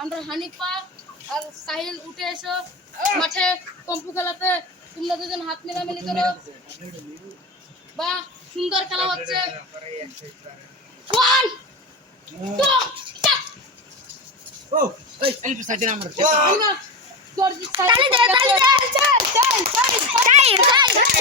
আমরা হানিফা আর সাহিল উঠে এসো মাঠে কম্পু খেলাতে তোমরা দুজন হাত মেলামেলি করো বা সুন্দর খেলা হচ্ছে One, two, start! আমরা তোর তালি দে তালি দে চল চল চল চাই চাই চাই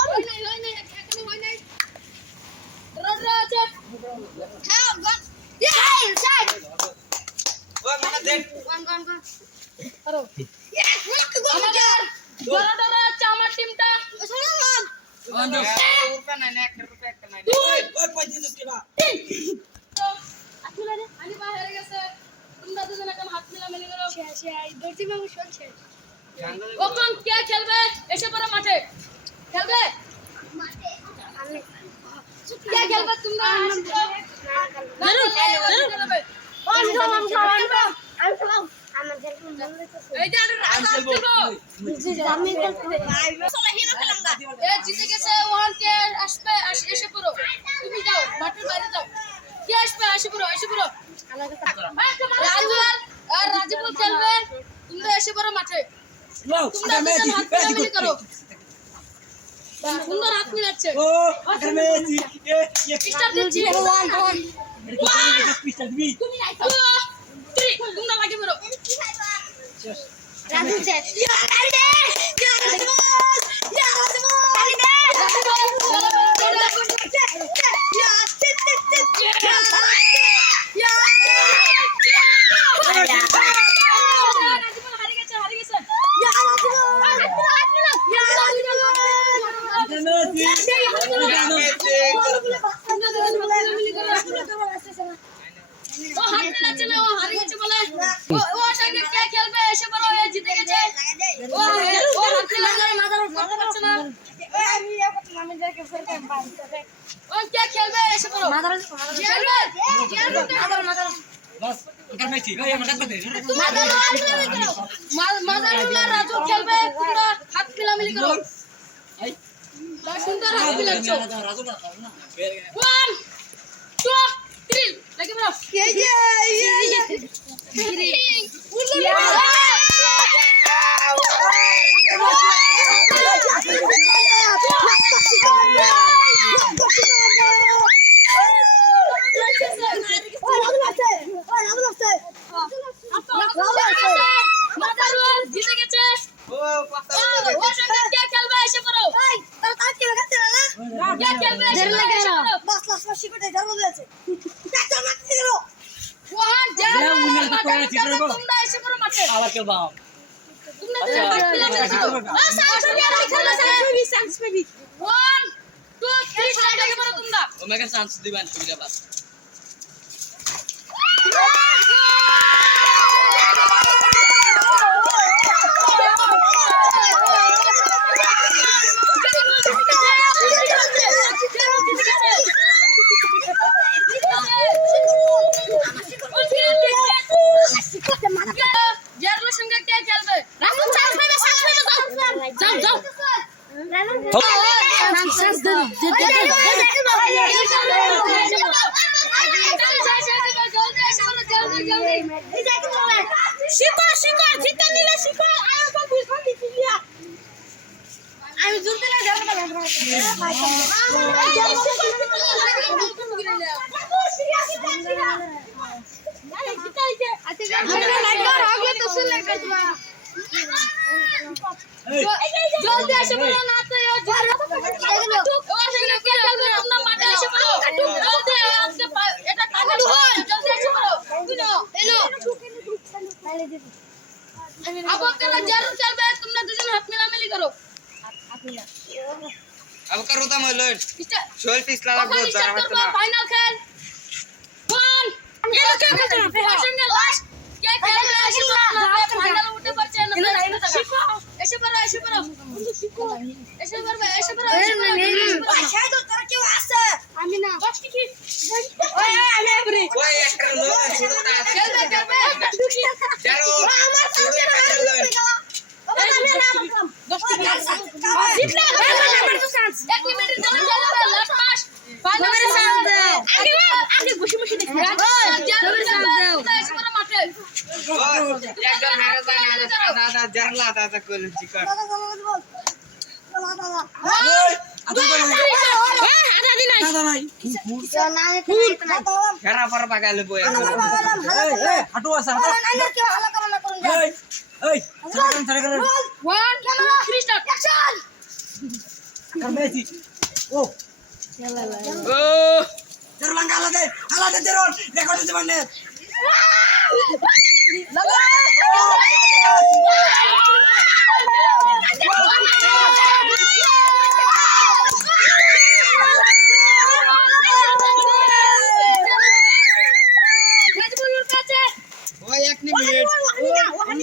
হয় নাই হয় নাই এখনও হয় নাই রড আছে হ্যাঁ গন গন গন গন আরও আমাদের ডরা ডরা আছে আমার টিমটা তো আসলে হানিফা হেরে গেছে তোমরা দুজন এখন হাত মেলামেলি করো কখন কে খেলবে এসে পড়ো মাঠে খেলবে কে খেলবে তোমরা খেলবে এই যে রাজা আসছিল এ জিতে গেছে ওহানকে আসবে এসে পড়ো তুমি যাও মাঠের বাইরে যাও কে আসবে এসে পড়ো এসে পড়ো আর রাজিবুল খেলবে তোমরা এসে পড়ো মাঠে তোমরা হাত করো। সুন্দর হাত মিলাচ্ছে স্টার্ট দিচ্ছি তুমি আইছো থ্রি তোমরা লাগে পড়ো রাজিবুল হারিয়ে গেছে হারিয়ে গেছে ও হাত মিলাচ্ছে না ও হারিয়ে গেছে বলে ও ও সঙ্গে কে খেলবে এসে বলো ও জিতে গেছে ও ও হাত মিলাচ্ছে মাথার মাথা পাচ্ছে না ও কে খেলবে এসে বলো খেলবে মা- মাদারুল্লাহ রাজু খেলবে তোমরা হাত মিলামিলি করো সুন্দর হাত মিলাচ্ছ ওয়ান টু থ্রি লাগে বলো মাদারুল জিতে গেছে ও ও সঙ্গে কে খেলবে এসে পড়ো কে খেলবে এসে পড়ো ওমেকে চান্স দিবেন সুবিধা যাও যাও। শিকড় শিকড় জিতে নিলে শিকড়। আর তো বিশাল দিছিলিয়া আমি জুতে না যাব না জলদি এসে পড়ো তো ও সঙ্গে কে খেলবে তোমরা মাঠে এসে পড়ো জলদি আজকে পা- এটা কাগজ জলদি এসে পড়ো এনো আবু কালা জারুল খেলবে তোমরা দুজন হাত মিলামিলি করো अब करो तो मलोन স্টার্ট शोल पिछला लग बहुत जरा मत ना ফাইনাল খেল ওয়ান এলো কে খেলবে ওর সঙ্গে লাস্ট কে খেলবে এসে পড়ো ফাইনাল উঠে পড়ছে না এসে এসে পড়ো এসে পড়ো। এসে পড়বে এসে পড়ো এসে পড়ো। এসে পড়ো সেই তো তোরা কেউ আছে? আমি না। ওই আমি এবারে ওই একটা লোক আছে খেলবে খেলবে চলে আমার সামনে দাও। আগে বসে বসে দেখি। যাবে দাদা জারলা দাদা কইলো চিকন আধা দিন নাই ঘেরা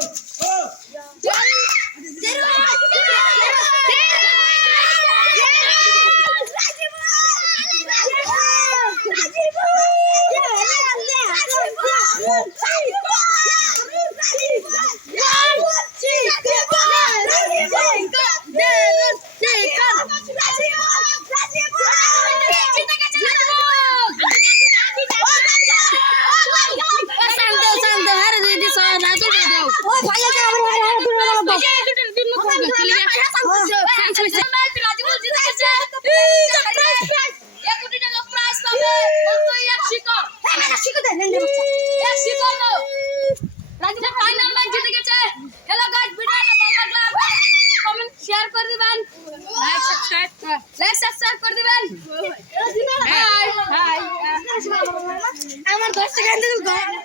Lord. আজকে ফাইনাল ম্যাচ জিতে হ্যালো গাইস শেয়ার করে দিবেন। লাইক করে দিবেন। হ্যাঁ, হাই আমার দশটা টাকা